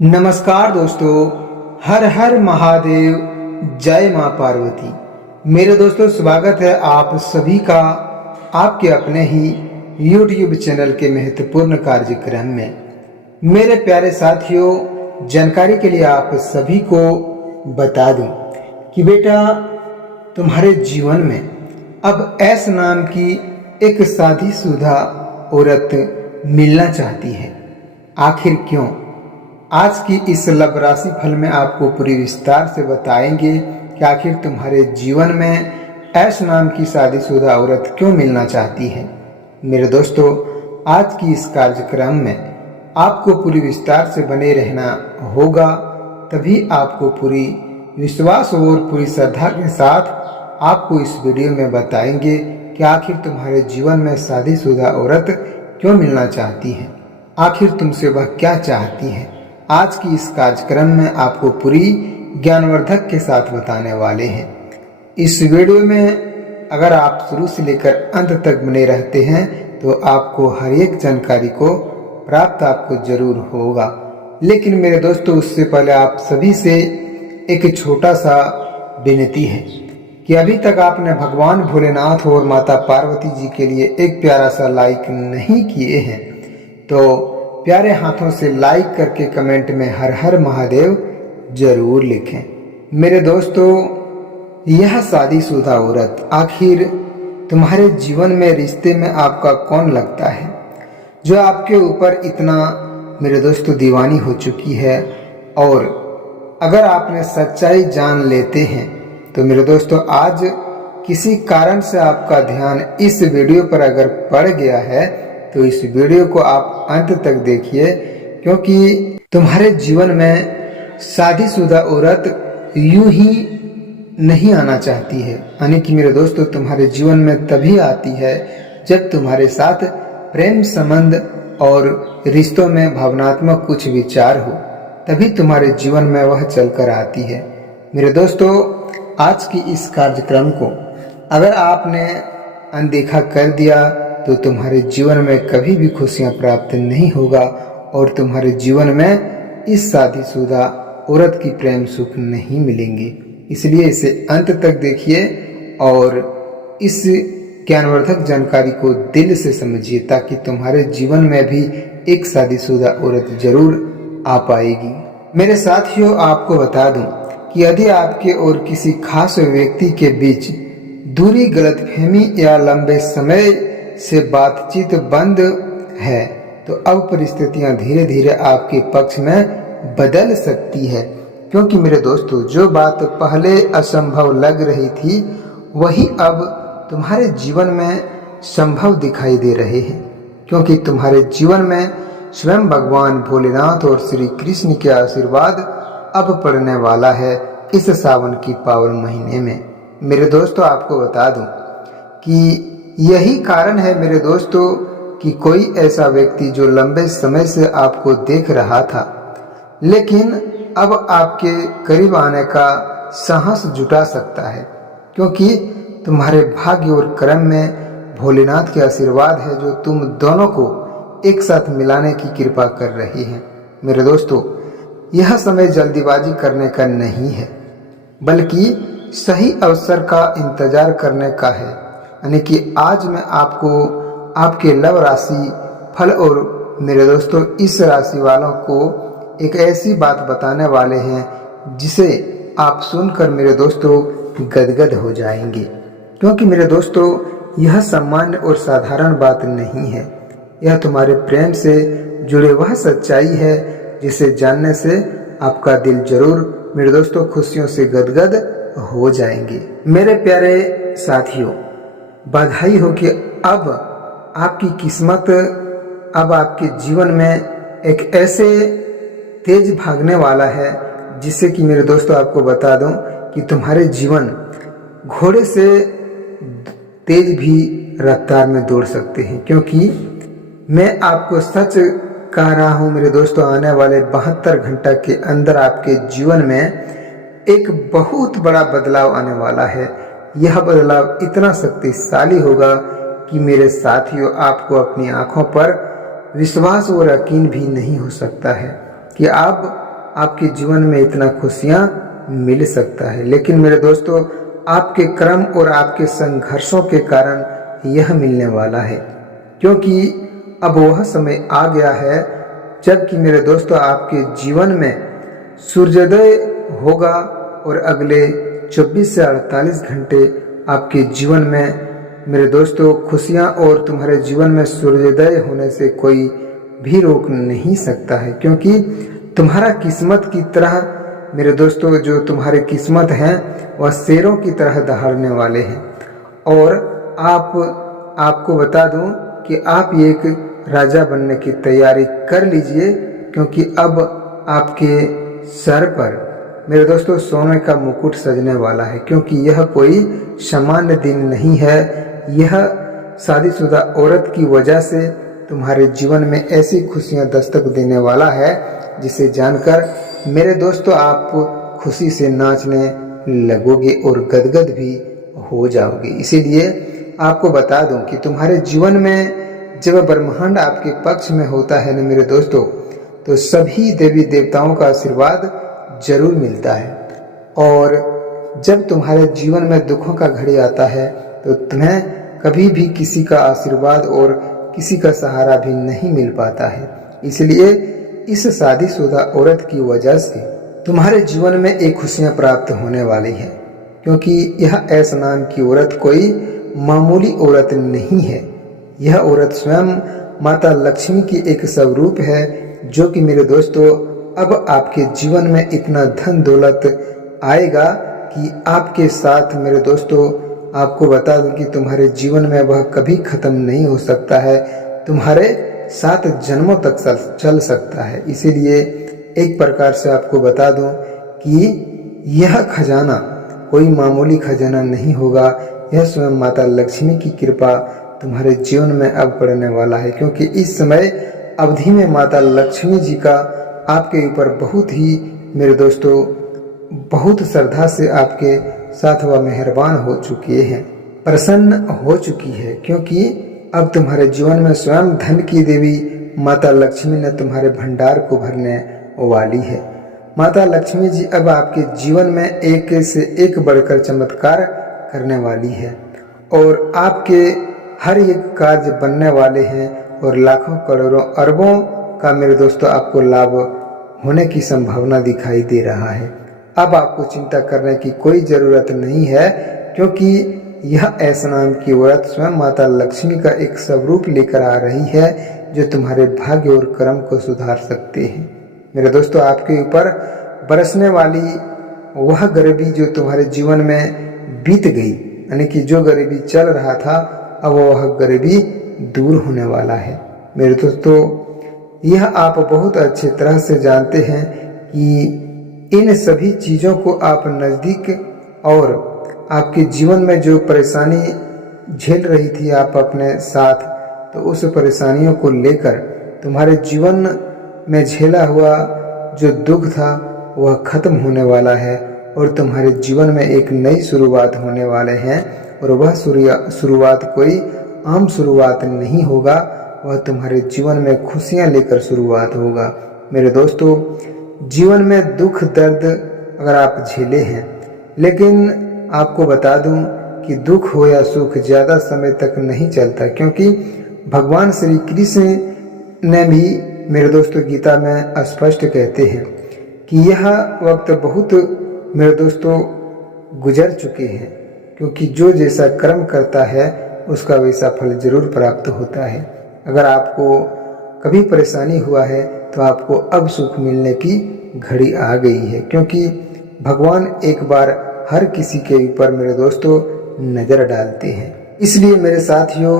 नमस्कार दोस्तों, हर हर महादेव, जय मां पार्वती। मेरे दोस्तों, स्वागत है आप सभी का आपके अपने ही YouTube चैनल के महत्वपूर्ण कार्यक्रम में। मेरे प्यारे साथियों, जानकारी के लिए आप सभी को बता दूं कि बेटा, तुम्हारे जीवन में अब ऐस नाम की एक शादीशुदा औरत मिलना चाहती है। आखिर क्यों? आज की इस लव राशि फल में आपको पूरी विस्तार से बताएंगे कि आखिर तुम्हारे जीवन में ऐश नाम की शादीशुदा औरत क्यों मिलना चाहती है। मेरे दोस्तों, आज की इस कार्यक्रम में आपको पूरी विस्तार से बने रहना होगा, तभी आपको पूरी विश्वास और पूरी श्रद्धा के साथ आपको इस वीडियो में बताएंगे कि आखिर तुम्हारे जीवन में शादीशुदा औरत क्यों मिलना चाहती है, आखिर तुमसे वह क्या चाहती है। आज की इस कार्यक्रम में आपको पूरी ज्ञानवर्धक के साथ बताने वाले हैं। इस वीडियो में अगर आप शुरू से लेकर अंत तक बने रहते हैं तो आपको हर एक जानकारी को प्राप्त आपको जरूर होगा। लेकिन मेरे दोस्तों, उससे पहले आप सभी से एक छोटा सा विनती है कि अभी तक आपने भगवान भोलेनाथ और माता पार्वती जी के लिए एक प्यारा सा लाइक नहीं किए हैं तो प्यारे हाथों से लाइक करके कमेंट में हर हर महादेव जरूर लिखें। मेरे दोस्तों, यह शादीशुदा औरत आखिर तुम्हारे जीवन में रिश्ते में आपका कौन लगता है, जो आपके ऊपर इतना मेरे दोस्तों दीवानी हो चुकी है। और अगर आपने सच्चाई जान लेते हैं तो मेरे दोस्तों, आज किसी कारण से आपका ध्यान इस वीडियो पर अगर पड़ गया है तो इस वीडियो को आप अंत तक देखिए, क्योंकि तुम्हारे जीवन में शादीशुदा औरत यूं ही नहीं आना चाहती है। यानी कि मेरे दोस्तों, तुम्हारे जीवन में तभी आती है जब तुम्हारे साथ प्रेम संबंध और रिश्तों में भावनात्मक कुछ विचार हो, तभी तुम्हारे जीवन में वह चलकर आती है। मेरे दोस्तों, आज की इस कार्यक्रम को अगर आपने अनदेखा कर दिया तो तुम्हारे जीवन में कभी भी खुशियां प्राप्त नहीं होगा और तुम्हारे जीवन में इस शादीशुदा औरत की प्रेम सुख नहीं मिलेंगे। इसलिए इसे अंत तक देखिए और इस ज्ञानवर्धक जानकारी को दिल से समझिए, ताकि तुम्हारे जीवन में भी एक शादीशुदा औरत जरूर आ पाएगी। मेरे साथियों, आपको बता दूं कि यदि आपके और किसी खास व्यक्ति के बीच दूरी, गलतफहमी या लंबे समय से बातचीत बंद है तो अब परिस्थितियां धीरे धीरे आपके पक्ष में बदल सकती है। क्योंकि मेरे दोस्तों, जो बात पहले असंभव लग रही थी वही अब तुम्हारे जीवन में संभव दिखाई दे रहे हैं। क्योंकि तुम्हारे जीवन में स्वयं भगवान भोलेनाथ और श्री कृष्ण के आशीर्वाद अब पड़ने वाला है इस सावन की पावन महीने में। मेरे दोस्तों, आपको बता दूं कि यही कारण है मेरे दोस्तों कि कोई ऐसा व्यक्ति जो लंबे समय से आपको देख रहा था, लेकिन अब आपके करीब आने का साहस जुटा सकता है। क्योंकि तुम्हारे भाग्य और कर्म में भोलेनाथ के आशीर्वाद है जो तुम दोनों को एक साथ मिलाने की कृपा कर रही है। मेरे दोस्तों, यह समय जल्दीबाजी करने का नहीं है, बल्कि सही अवसर का इंतजार करने का है। यानी कि आज मैं आपको आपके लव राशि फल और मेरे दोस्तों इस राशि वालों को एक ऐसी बात बताने वाले हैं जिसे आप सुनकर मेरे दोस्तों गदगद हो जाएंगे। क्योंकि मेरे दोस्तों, यह सामान्य और साधारण बात नहीं है, यह तुम्हारे प्रेम से जुड़े वह सच्चाई है जिसे जानने से आपका दिल जरूर मेरे दोस्तों खुशियों से गदगद हो जाएंगे। मेरे प्यारे साथियों, बधाई हो कि अब आपकी किस्मत, अब आपके जीवन में एक ऐसे तेज भागने वाला है जिससे कि मेरे दोस्तों आपको बता दूं कि तुम्हारे जीवन घोड़े से तेज भी रफ्तार में दौड़ सकते हैं। क्योंकि मैं आपको सच कह रहा हूं मेरे दोस्तों, आने वाले 72 घंटा के अंदर आपके जीवन में एक बहुत बड़ा बदलाव आने वाला है। यह बदलाव इतना शक्तिशाली होगा कि मेरे साथियों, आपको अपनी आंखों पर विश्वास और यकीन भी नहीं हो सकता है कि अब आपके जीवन में इतना खुशियाँ मिल सकता है। लेकिन मेरे दोस्तों, आपके कर्म और आपके संघर्षों के कारण यह मिलने वाला है, क्योंकि अब वह समय आ गया है जबकि मेरे दोस्तों आपके जीवन में सूर्योदय होगा और अगले 24 से 48 घंटे आपके जीवन में मेरे दोस्तों खुशियाँ और तुम्हारे जीवन में सूर्योदय होने से कोई भी रोक नहीं सकता है, क्योंकि तुम्हारा किस्मत की तरह मेरे दोस्तों जो तुम्हारे किस्मत हैं वह शेरों की तरह दहाड़ने वाले हैं। और आपको बता दूं कि आप एक राजा बनने की तैयारी कर लीजिए, क्योंकि अब आपके सर पर मेरे दोस्तों सोने का मुकुट सजने वाला है। क्योंकि यह कोई सामान्य दिन नहीं है, यह शादीशुदा औरत की वजह से तुम्हारे जीवन में ऐसी खुशियां दस्तक देने वाला है जिसे जानकर मेरे दोस्तों आप खुशी से नाचने लगोगे और गदगद भी हो जाओगे। इसीलिए आपको बता दूं कि तुम्हारे जीवन में जब ब्रह्मांड आपके पक्ष में होता है ना मेरे दोस्तों, तो सभी देवी देवताओं का आशीर्वाद जरूर मिलता है। और जब तुम्हारे जीवन में दुखों का घड़ी आता है तो तुम्हें कभी भी किसी का आशीर्वाद और किसी का सहारा भी नहीं मिल पाता है। इसलिए इस शादीशुदा औरत की वजह से तुम्हारे जीवन में एक खुशियां प्राप्त होने वाली है, क्योंकि यह ऐसा नाम की औरत कोई मामूली औरत नहीं है। यह औरत स्वयं माता लक्ष्मी की एक स्वरूप है, जो कि मेरे दोस्तों अब आपके जीवन में इतना धन दौलत आएगा कि आपके साथ मेरे दोस्तों आपको बता दूं कि तुम्हारे जीवन में वह कभी खत्म नहीं हो सकता है, तुम्हारे 7 जन्मों तक चल सकता है। इसीलिए एक प्रकार से आपको बता दूं कि यह खजाना कोई मामूली खजाना नहीं होगा, यह स्वयं माता लक्ष्मी की कृपा तुम्हारे जीवन में अब पड़ने वाला है। क्योंकि इस समय अवधि में माता लक्ष्मी जी का आपके ऊपर बहुत ही मेरे दोस्तों बहुत श्रद्धा से आपके साथ वह मेहरबान हो चुकी है, प्रसन्न हो चुकी है। क्योंकि अब तुम्हारे जीवन में स्वयं धन की देवी माता लक्ष्मी ने तुम्हारे भंडार को भरने वाली है। माता लक्ष्मी जी अब आपके जीवन में एक से एक बढ़कर चमत्कार करने वाली है और आपके हर एक कार्य बनने वाले हैं और लाखों करोड़ों अरबों का मेरे दोस्तों आपको लाभ होने की संभावना दिखाई दे रहा है। अब आपको चिंता करने की कोई ज़रूरत नहीं है, क्योंकि यह ऐसा नाम की औरत स्वयं माता लक्ष्मी का एक स्वरूप लेकर आ रही है, जो तुम्हारे भाग्य और कर्म को सुधार सकते हैं। मेरे दोस्तों आपके ऊपर बरसने वाली वह गरीबी जो तुम्हारे जीवन में बीत गई, यानी कि जो गरीबी चल रहा था, अब वह गरीबी दूर होने वाला है। मेरे दोस्तों यह आप बहुत अच्छे तरह से जानते हैं कि इन सभी चीज़ों को आप नज़दीक और आपके जीवन में जो परेशानी झेल रही थी आप अपने साथ, तो उस परेशानियों को लेकर तुम्हारे जीवन में झेला हुआ जो दुख था वह खत्म होने वाला है और तुम्हारे जीवन में एक नई शुरुआत होने वाले हैं। और वह शुरुआत कोई आम शुरुआत नहीं होगा, वह तुम्हारे जीवन में खुशियां लेकर शुरुआत होगा। मेरे दोस्तों जीवन में दुख दर्द अगर आप झेले हैं, लेकिन आपको बता दूं कि दुख हो या सुख ज़्यादा समय तक नहीं चलता, क्योंकि भगवान श्री कृष्ण ने भी मेरे दोस्तों गीता में स्पष्ट कहते हैं कि यह वक्त बहुत मेरे दोस्तों गुजर चुके हैं, क्योंकि जो जैसा कर्म करता है उसका वैसा फल जरूर प्राप्त होता है। अगर आपको कभी परेशानी हुआ है तो आपको अब सुख मिलने की घड़ी आ गई है, क्योंकि भगवान एक बार हर किसी के ऊपर मेरे दोस्तों नज़र डालते हैं। इसलिए मेरे साथियों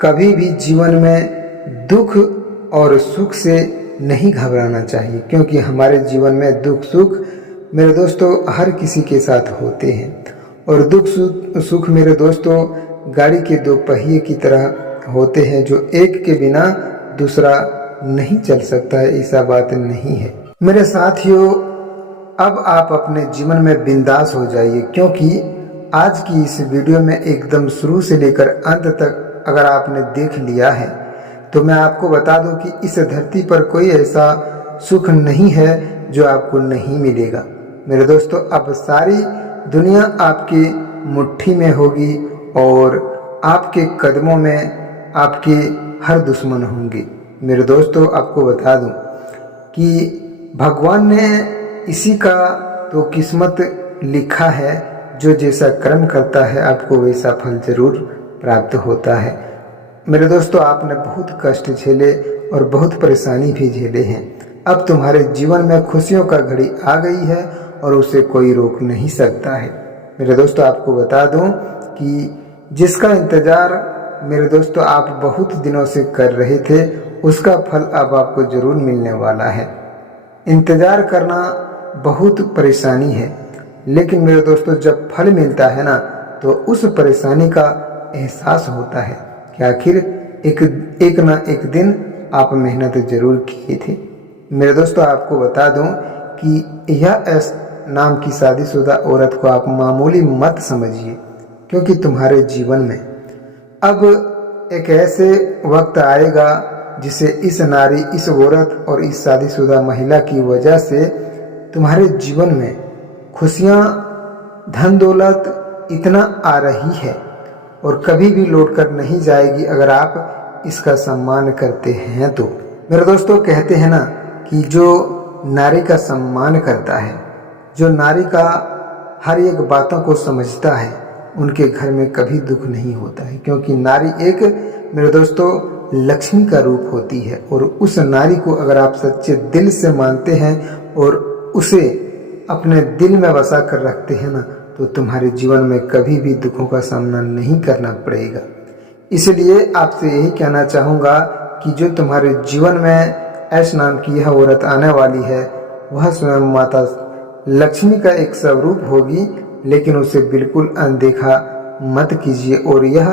कभी भी जीवन में दुख और सुख से नहीं घबराना चाहिए, क्योंकि हमारे जीवन में दुख सुख मेरे दोस्तों हर किसी के साथ होते हैं। और दुख सुख मेरे दोस्तों गाड़ी के 2 पहिए की तरह होते हैं, जो एक के बिना दूसरा नहीं चल सकता है, ऐसा बात नहीं है। मेरे साथियों अब आप अपने जीवन में बिंदास हो जाइए, क्योंकि आज की इस वीडियो में एकदम शुरू से लेकर अंत तक अगर आपने देख लिया है तो मैं आपको बता दूं कि इस धरती पर कोई ऐसा सुख नहीं है जो आपको नहीं मिलेगा। मेरे दोस्तों, अब सारी दुनिया आपकी मुट्ठी में होगी और आपके कदमों में आपके हर दुश्मन होंगे। मेरे दोस्तों, आपको बता दूं कि भगवान ने इसी का तो किस्मत लिखा है, जो जैसा कर्म करता है आपको वैसा फल जरूर प्राप्त होता है। मेरे दोस्तों, आपने बहुत कष्ट झेले और बहुत परेशानी भी झेले हैं। अब तुम्हारे जीवन में खुशियों का घड़ी आ गई है और उसे कोई रोक नहीं सकता है। मेरे दोस्तों, आपको बता दूं कि जिसका इंतज़ार मेरे दोस्तों आप बहुत दिनों से कर रहे थे, उसका फल अब आपको ज़रूर मिलने वाला है। इंतज़ार करना बहुत परेशानी है, लेकिन मेरे दोस्तों जब फल मिलता है ना, तो उस परेशानी का एहसास होता है कि आखिर एक ना एक दिन आप मेहनत ज़रूर किए थे। मेरे दोस्तों, आपको बता दूं कि यह एस नाम की शादीशुदा औरत को आप मामूली मत समझिए, क्योंकि तुम्हारे जीवन में अब एक ऐसे वक्त आएगा जिसे इस नारी, इस औरत और इस शादीशुदा महिला की वजह से तुम्हारे जीवन में खुशियाँ, धन दौलत इतना आ रही है और कभी भी लौट कर नहीं जाएगी अगर आप इसका सम्मान करते हैं तो। मेरे दोस्तों, कहते हैं ना कि जो नारी का सम्मान करता है, जो नारी का हर एक बातों को समझता है, उनके घर में कभी दुख नहीं होता है, क्योंकि नारी एक मेरे दोस्तों लक्ष्मी का रूप होती है। और उस नारी को अगर आप सच्चे दिल से मानते हैं और उसे अपने दिल में बसा कर रखते हैं ना, तो तुम्हारे जीवन में कभी भी दुखों का सामना नहीं करना पड़ेगा। इसलिए आपसे यही कहना चाहूँगा कि जो तुम्हारे जीवन में ऐश नाम की यह औरत आने वाली है, वह स्वयं माता लक्ष्मी का एक स्वरूप होगी, लेकिन उसे बिल्कुल अनदेखा मत कीजिए। और यह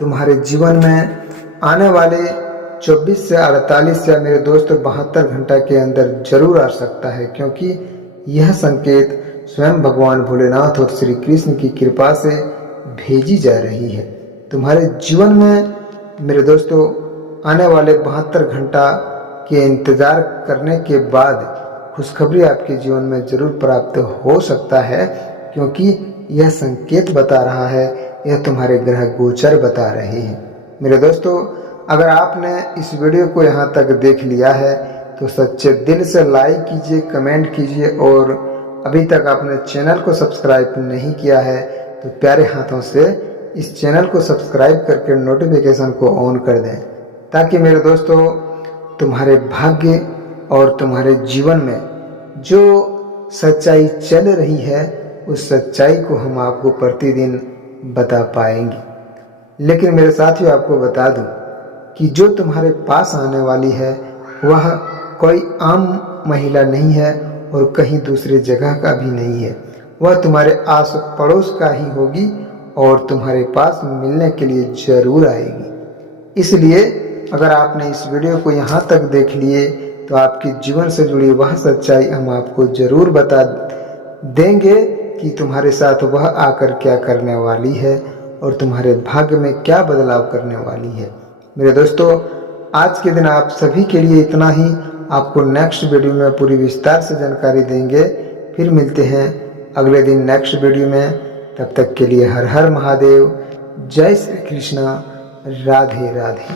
तुम्हारे जीवन में आने वाले 24 से 48 या मेरे दोस्त 72 घंटा के अंदर जरूर आ सकता है, क्योंकि यह संकेत स्वयं भगवान भोलेनाथ और श्री कृष्ण की कृपा से भेजी जा रही है। तुम्हारे जीवन में मेरे दोस्तों आने वाले 72 घंटा के इंतज़ार करने के बाद खुशखबरी आपके जीवन में जरूर प्राप्त हो सकता है, क्योंकि यह संकेत बता रहा है, यह तुम्हारे ग्रह गोचर बता रहे हैं। मेरे दोस्तों, अगर आपने इस वीडियो को यहाँ तक देख लिया है तो सच्चे दिल से लाइक कीजिए, कमेंट कीजिए, और अभी तक आपने चैनल को सब्सक्राइब नहीं किया है तो प्यारे हाथों से इस चैनल को सब्सक्राइब करके नोटिफिकेशन को ऑन कर दें, ताकि मेरे दोस्तों तुम्हारे भाग्य और तुम्हारे जीवन में जो सच्चाई चल रही है, उस सच्चाई को हम आपको प्रतिदिन बता पाएंगे। लेकिन मेरे साथियों, आपको बता दूं कि जो तुम्हारे पास आने वाली है वह कोई आम महिला नहीं है और कहीं दूसरी जगह का भी नहीं है। वह तुम्हारे आस पड़ोस का ही होगी और तुम्हारे पास मिलने के लिए जरूर आएगी। इसलिए अगर आपने इस वीडियो को यहाँ तक देख लिए तो आपके जीवन से जुड़ी वह सच्चाई हम आपको जरूर बता देंगे कि तुम्हारे साथ वह आकर क्या करने वाली है और तुम्हारे भाग्य में क्या बदलाव करने वाली है। मेरे दोस्तों, आज के दिन आप सभी के लिए इतना ही। आपको नेक्स्ट वीडियो में पूरी विस्तार से जानकारी देंगे। फिर मिलते हैं अगले दिन नेक्स्ट वीडियो में। तब तक के लिए हर हर महादेव, जय श्री कृष्णा, राधे राधे।